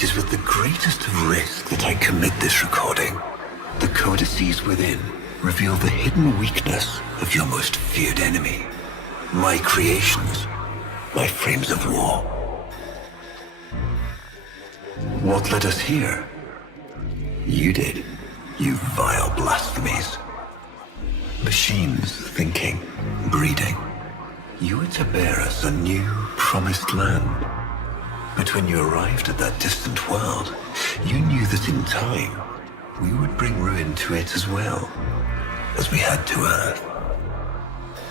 It is with the greatest of risk that I commit this recording. The codices within reveal the hidden weakness of your most feared enemy. My creations, my frames of war. What led us here? You did, you vile blasphemies. Machines thinking, breeding. You were to bear us a new, promised land. But when you arrived at that distant world, you knew that in time, we would bring ruin to it as well, as we had to Earth.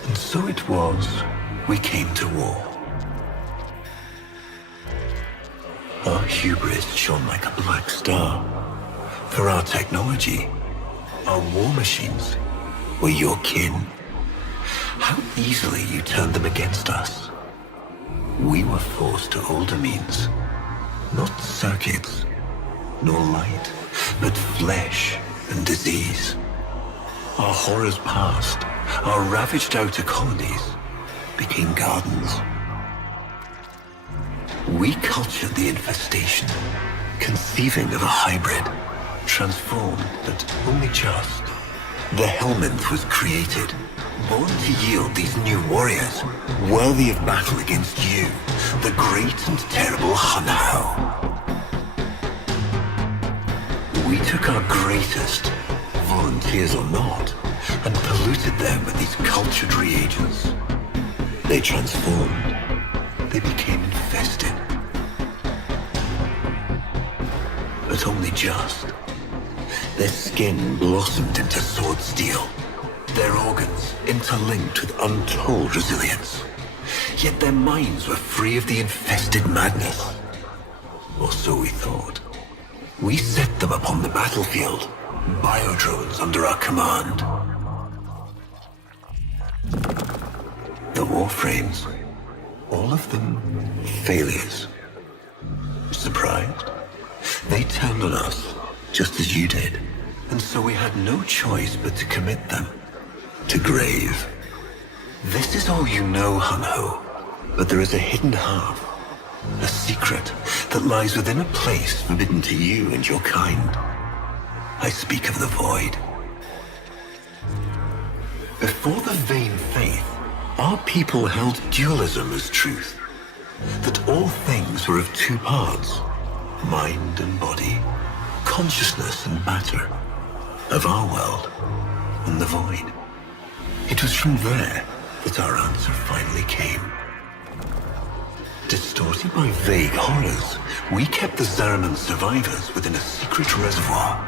And so it was, we came to war. Our hubris shone like a black star. For our technology, our war machines were your kin. How easily you turned them against us. We were forced to older means, not circuits, nor light, but flesh and disease. Our horrors passed, our ravaged outer colonies became gardens. We cultured the infestation, conceiving of a hybrid, transformed, but only just. The Helminth was created, born to yield these new warriors, worthy of battle against you, the great and terrible Hunhow. We took our greatest, volunteers or not, and polluted them with these cultured reagents. They transformed. They became infested. But only just. Their skin blossomed into sword steel. Their organs interlinked with untold resilience. Yet their minds were free of the infested madness. Or so we thought. We set them upon the battlefield, biodrones under our command. The Warframes, all of them failures. Surprised? They turned on us, just as you did. And so we had no choice but to commit them to grave. This is all you know, Hunho, but there is a hidden half, a secret that lies within a place forbidden to you and your kind. I speak of the Void. Before the vain faith, our people held dualism as truth, that all things were of two parts, mind and body, consciousness and matter, of our world and the Void. It was from there that our answer finally came. Distorted by vague horrors, we kept the Zariman survivors within a secret reservoir.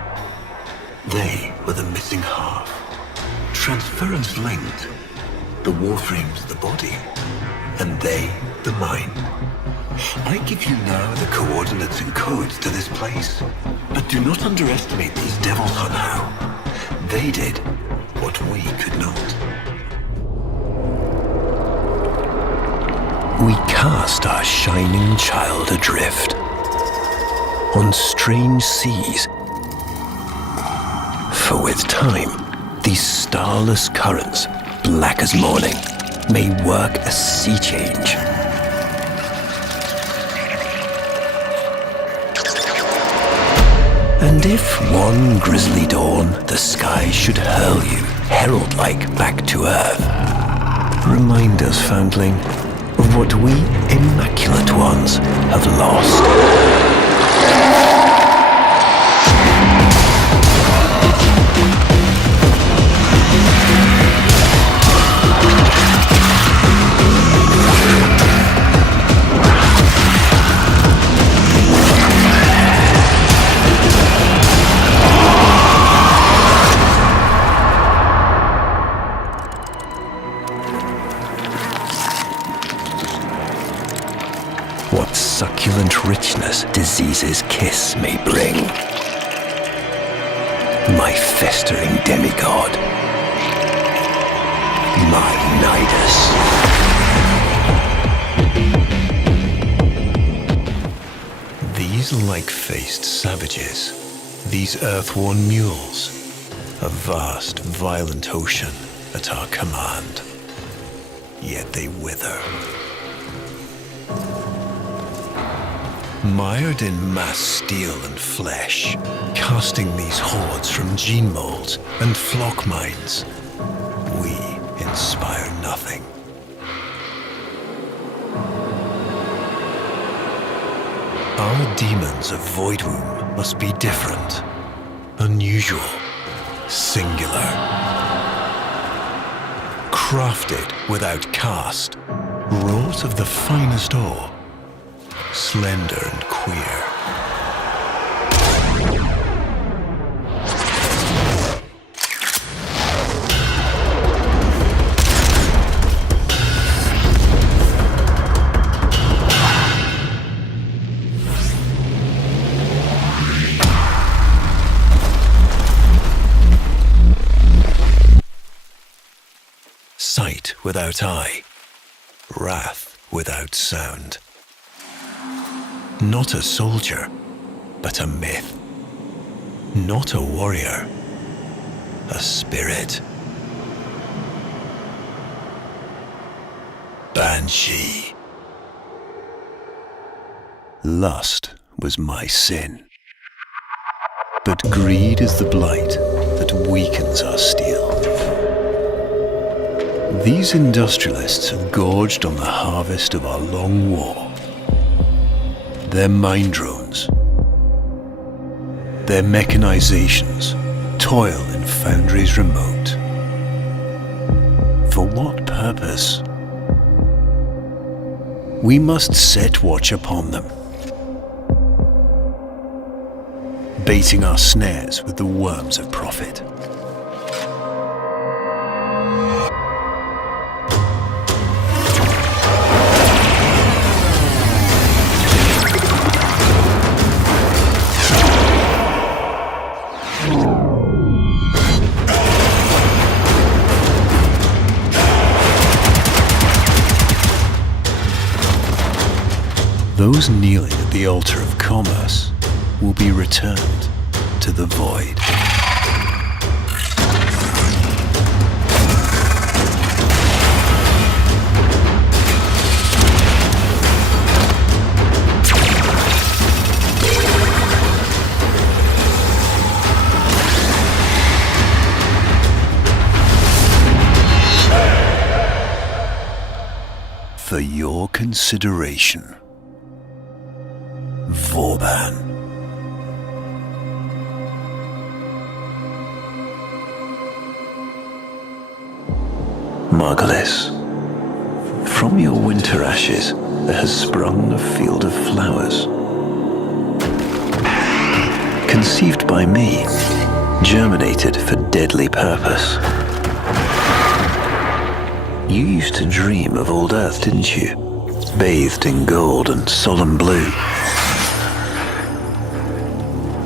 They were the missing half, transference linked. The Warframe's the body, and they the mind. I give you now the coordinates and codes to this place, but do not underestimate these devils, Hunhow. They did what we could not. We cast our shining child adrift on strange seas. For with time, these starless currents, black as morning, may work a sea change. And if one grisly dawn the sky should hurl you, herald-like, back to Earth, remind us, foundling, of what we immaculate ones have lost. What succulent richness disease's kiss may bring. My festering demigod, my Nidus. These like-faced savages, these earth-worn mules, a vast, violent ocean at our command. Yet they wither. Mired in mass steel and flesh, casting these hordes from gene molds and flock minds, we inspire nothing. Our demons of Void Womb must be different, unusual, singular. Crafted without cast, wrought of the finest ore, slender and queer. Sight without eye, wrath without sound. Not a soldier, but a myth. Not a warrior, a spirit. Banshee. Lust was my sin. But greed is the blight that weakens our steel. These industrialists have gorged on the harvest of our long war. Their mine drones, their mechanizations, toil in foundries remote. For what purpose? We must set watch upon them, baiting our snares with the worms of profit. Those kneeling at the altar of commerce will be returned to the void. For your consideration, Vauban. Margulis, from your winter ashes there has sprung a field of flowers. Conceived by me, germinated for deadly purpose. You used to dream of old Earth, didn't you? Bathed in gold and solemn blue.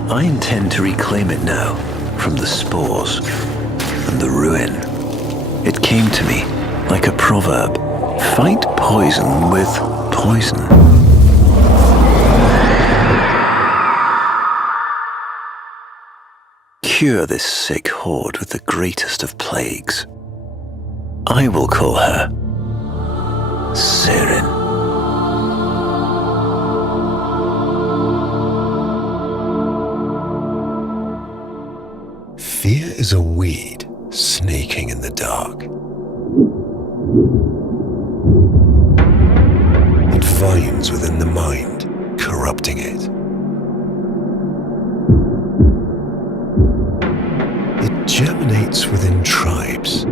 I intend to reclaim it now from the spores and the ruin. It came to me like a proverb. Fight poison with poison. Cure this sick horde with the greatest of plagues. I will call her Sirin. Fear is a weed snaking in the dark. It vines within the mind, corrupting it. It germinates within tribes,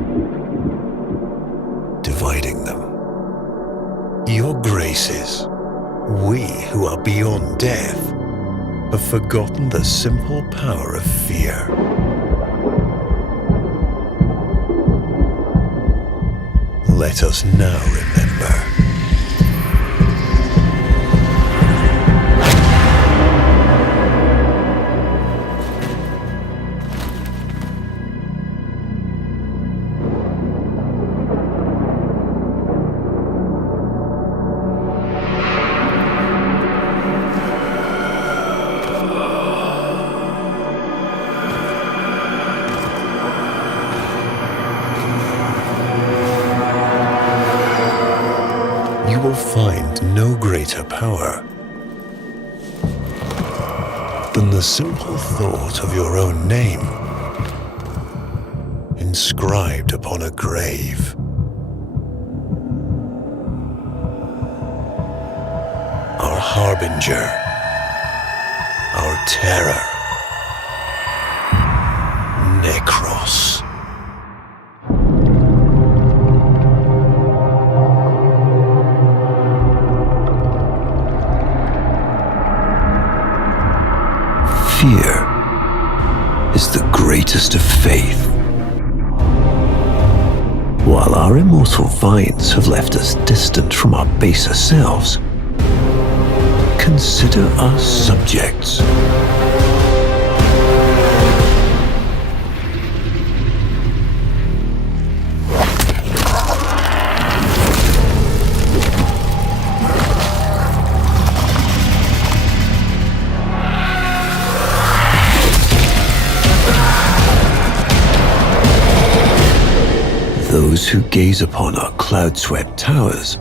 dividing them. Your graces, we who are beyond death, have forgotten the simple power of fear. Let us now remember. You will find no greater power than the simple thought of your own name inscribed upon a grave. Our harbinger, our terror, Necros. Fear is the greatest of faith. While our immortal vines have left us distant from our baser selves, consider us subjects. Those who gaze upon our cloud-swept towers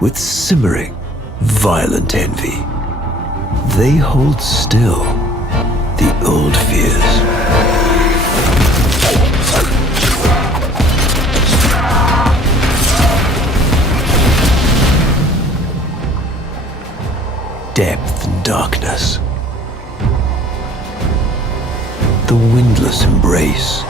with simmering, violent envy, they hold still the old fears. Depth and darkness, the windless embrace.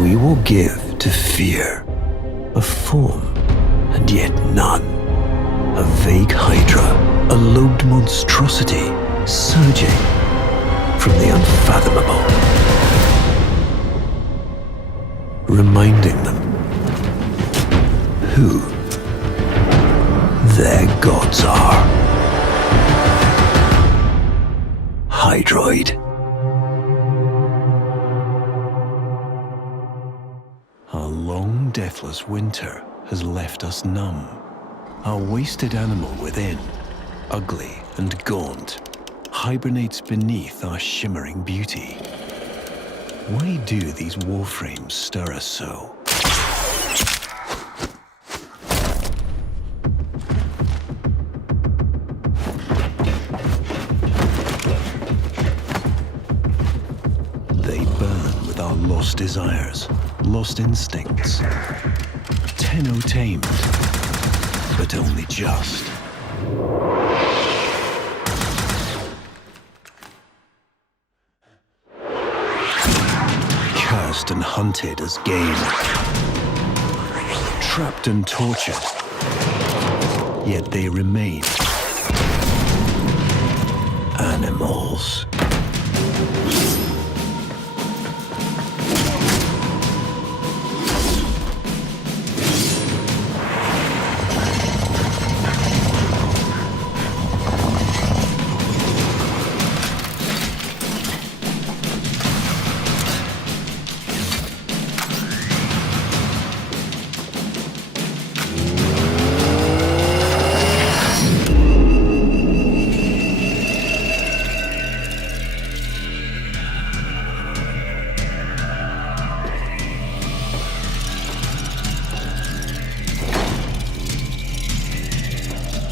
We will give to fear a form and yet none, a vague hydra, a lobed monstrosity surging from the unfathomable, reminding them who their gods are. Hydroid. Our long, deathless winter has left us numb. Our wasted animal within, ugly and gaunt, hibernates beneath our shimmering beauty. Why do these warframes stir us so? They burn with our lost desires, lost instincts. Tenno-tamed, but only just. Cursed and hunted as game. Trapped and tortured, yet they remain animals.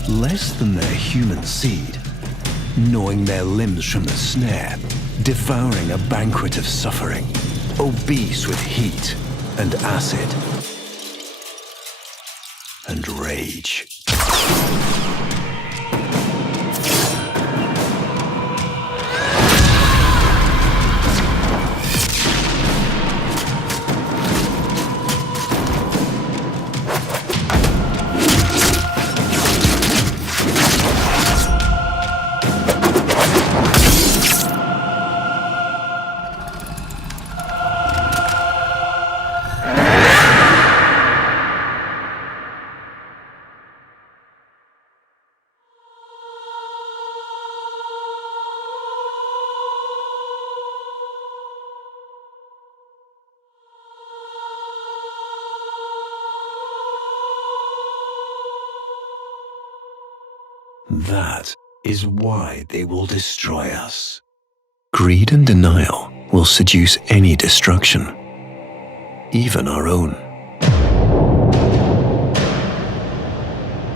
Less than their human seed, gnawing their limbs from the snare, devouring a banquet of suffering, obese with heat and acid and rage. That is why they will destroy us. Greed and denial will seduce any destruction, even our own.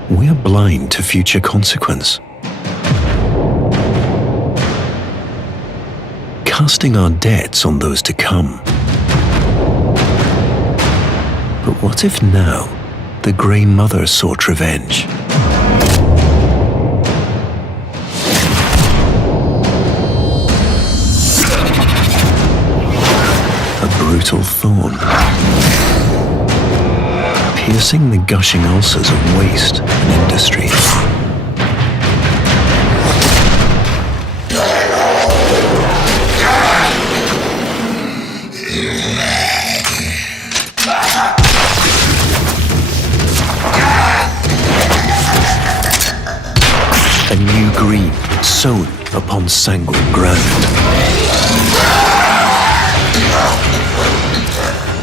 We are blind to future consequence, casting our debts on those to come. But what if now the Grey Mother sought revenge? A brutal thorn, piercing the gushing ulcers of waste and industry. A new green sown upon sanguine ground,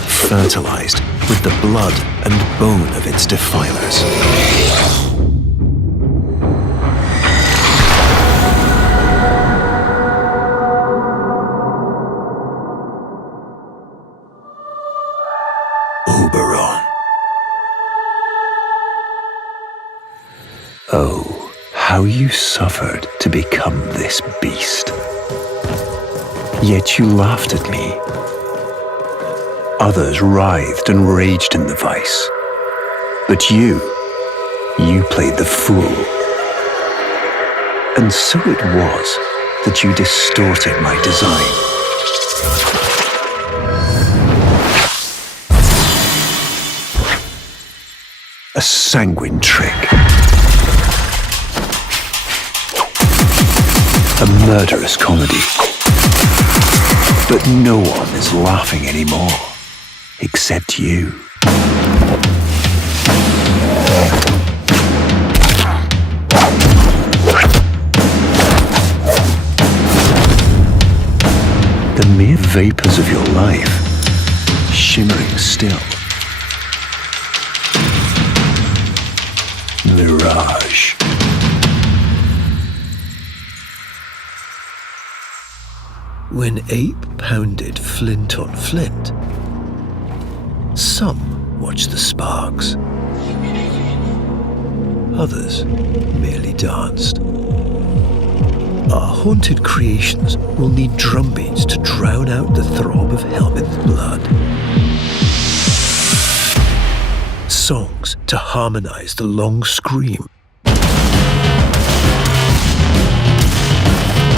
fertilized with the blood and bone of its defilers. Oberon. Oh, how you suffered to become this beast. Yet you laughed at me. Others writhed and raged in the vice. But you played the fool. And so it was that you distorted my design. A sanguine trick. A murderous comedy. But no one is laughing anymore, except you. The mere vapors of your life, shimmering still. Mirage. When ape pounded flint on flint, some watched the sparks. Others merely danced. Our haunted creations will need drumbeats to drown out the throb of Helminth's blood. Songs to harmonize the long scream.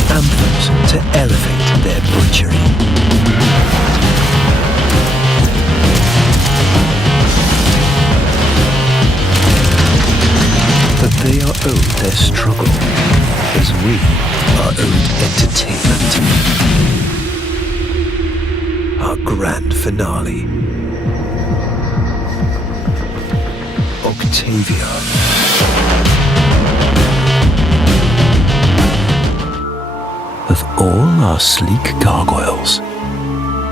Anthems to elevate their butchery. But they are owed their struggle, as we are owed entertainment. Our grand finale. Octavia. Of all our sleek gargoyles,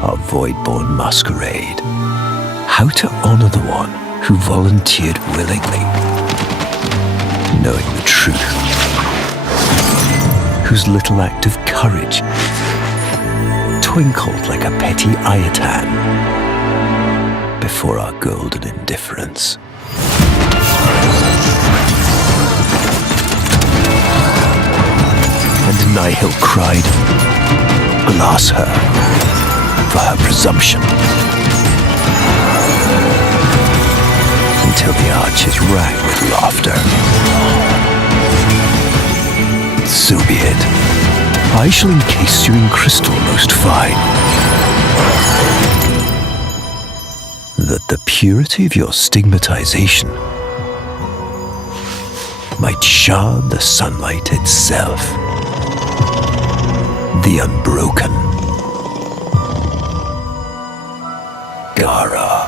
our void-born masquerade, how to honor the one who volunteered willingly, knowing the truth, whose little act of courage twinkled like a petty Ayatan before our golden indifference. And Nihil cried, "Glass her for her presumption," until the arches rang with laughter. So be it. I shall encase you in crystal most fine, that the purity of your stigmatization might shard the sunlight itself, the unbroken Gara.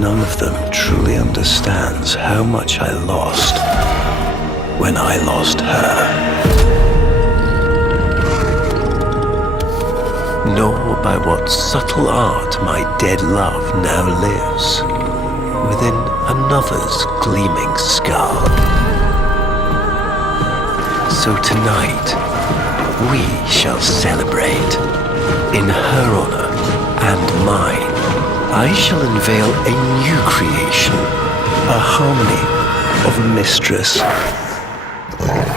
None of them truly understands how much I lost when I lost her. by what subtle art my dead love now lives within another's gleaming skull. So tonight, we shall celebrate. In her honor and mine, I shall unveil a new creation, a harmony of mistress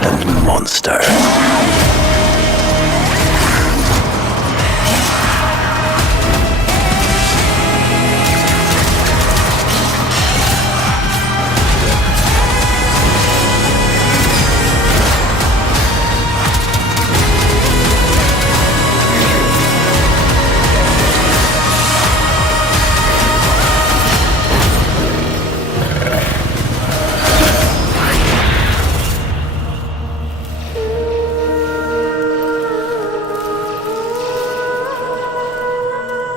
and monster.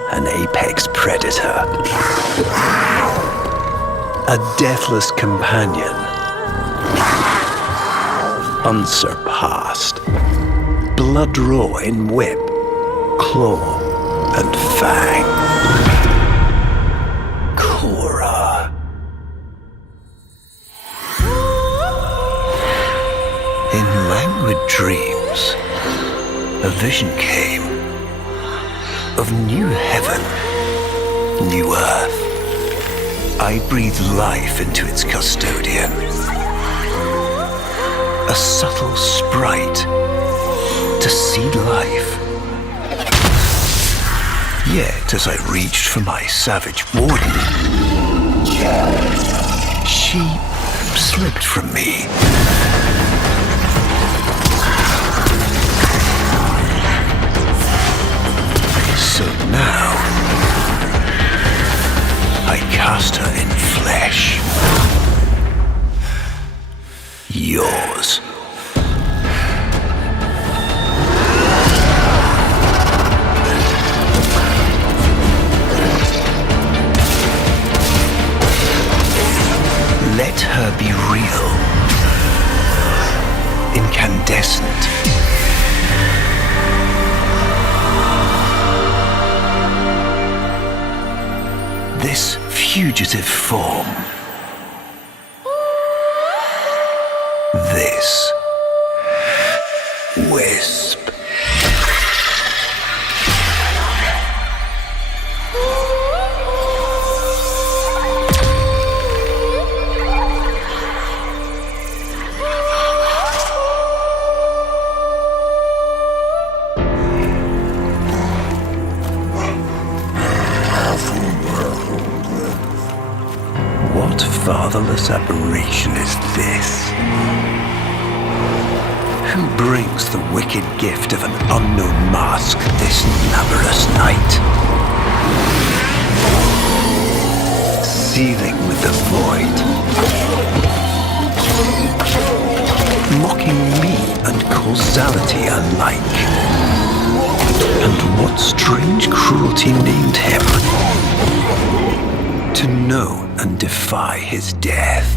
An apex predator, a deathless companion, unsurpassed, blood raw in whip, claw, and fang. Cora. In languid dreams, a vision came of new heaven, new earth. I breathed life into its custodian, a subtle sprite to seed life. Yet as I reached for my savage warden, she slipped from me. So now, I cast her in flesh. Yours. Let her be real. Incandescent. This fugitive form. This wisp. What fatherless aberration is this? Who brings the wicked gift of an unknown mask this navarous night? Seething with the void, mocking me and causality alike. And what strange cruelty named him? To know and defy his death.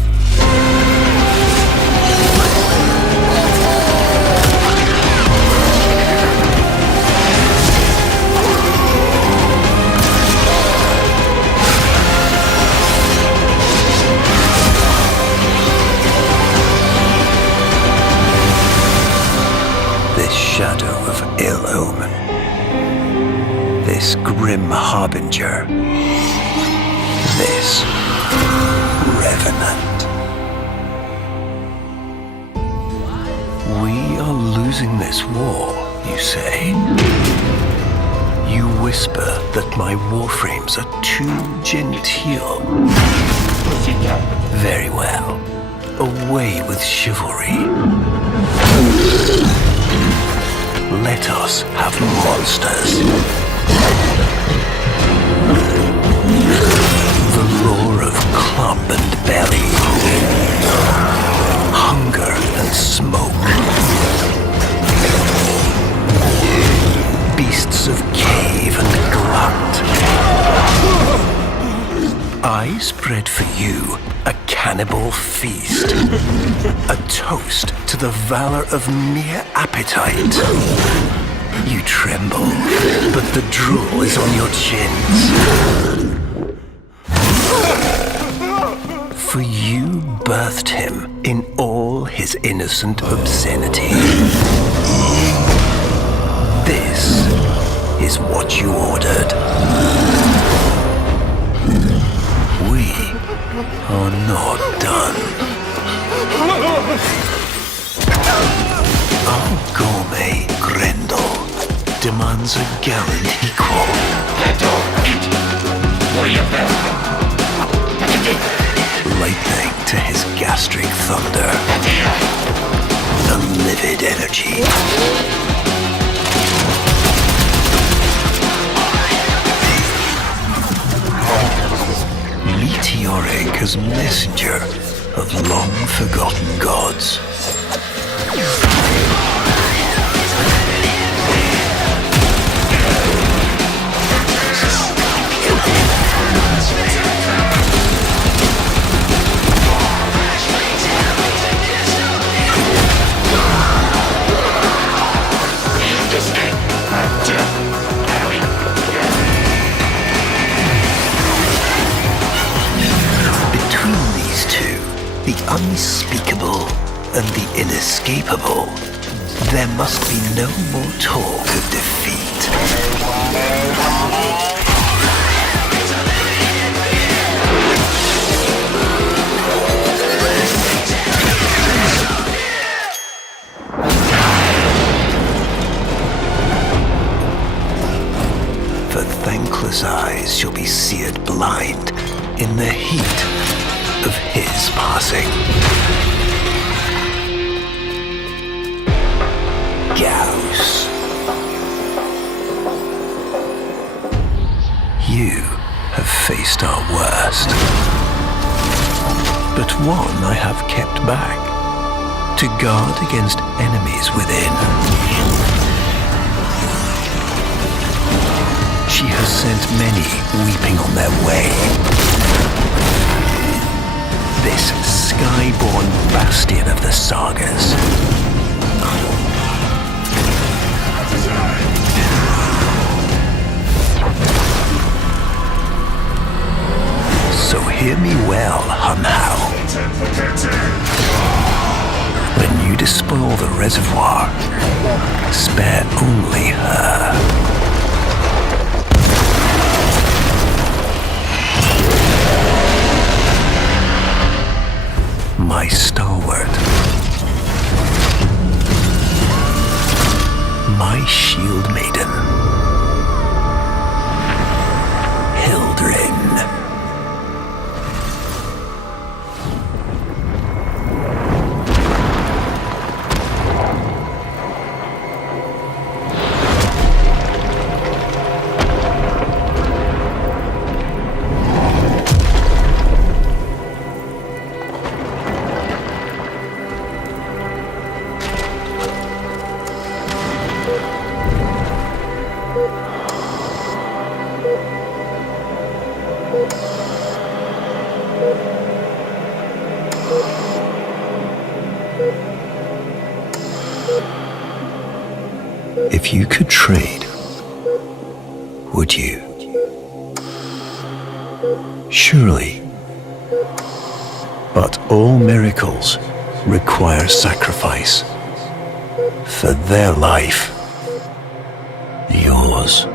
This shadow of ill omen, this grim harbinger, this revenant. We are losing this war, you say? You whisper that my warframes are too genteel. Very well. Away with chivalry. Let us have monsters. The roar of club and belly, hunger and smoke, beasts of cave and glut. I spread for you a cannibal feast, a toast to the valor of mere appetite. You tremble, but the drool is on your chins. For you birthed him in all his innocent obscenity. This is what you ordered. We are not done. Our gourmet Grendel demands a gallant equal. Lightning to his gastric thunder. A livid energy. Meteoric as messenger of long-forgotten gods. The unspeakable and the inescapable, there must be no more talk of defeat. For thankless eyes shall be seared blind in the heat of his passing. Gauss. You have faced our worst. But one I have kept back, to guard against enemies within. She has sent many weeping on their way. This skyborn bastion of the sagas. So hear me well, Hunhow. When you despoil the reservoir, spare only her. My stalwart, my shield maiden, Hildrin. If you could trade, would you? Surely. But all miracles require sacrifice. For their life, yours.